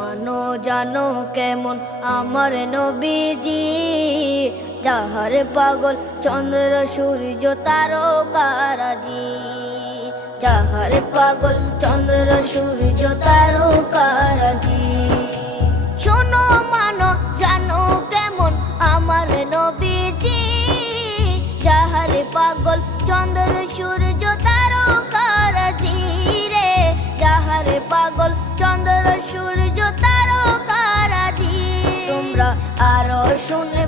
মানো জানো কেমন আমার নবীজি, যাহার পাগল চন্দ্র সূর্য তারকারাজি, যাহার পাগল চন্দ্র সূর্য তারকারাজি। শোনো মানো জানো কেমন আমার নবীজি, যাহার পাগল চন্দ্র সূর্য তারকারাজি রে, যাহার পাগল চন্দ্র সূর্য তারকারাজি। তোমরা আরো শুনে